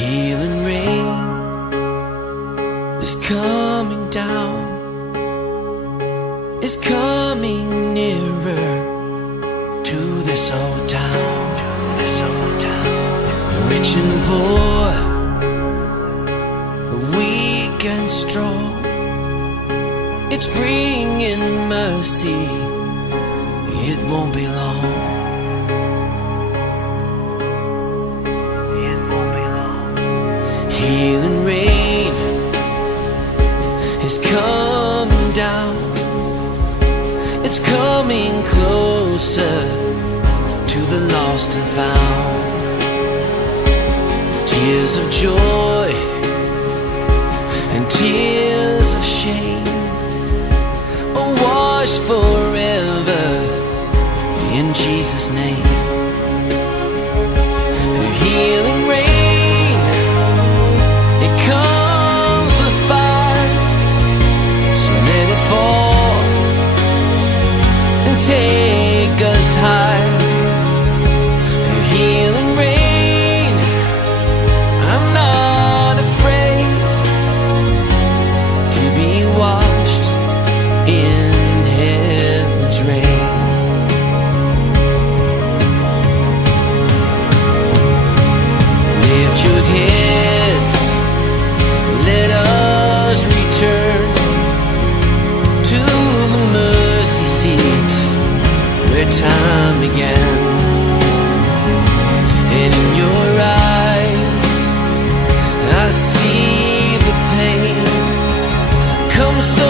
Healing rain is coming down, is coming nearer to this old town. Rich and poor, weak and strong, it's bringing mercy, it won't be long. Healing rain is coming down, it's coming closer to the lost and found. Tears of joy and tears of shame are washed forever in Jesus' name. Healing rain, it comes with fire, so let it fall and take us higher. Healing rain, I'm not afraid to be washed in heaven's rain. Lift your heads, let us return to the mercy seat where time began. And in your eyes I see the pain. Come so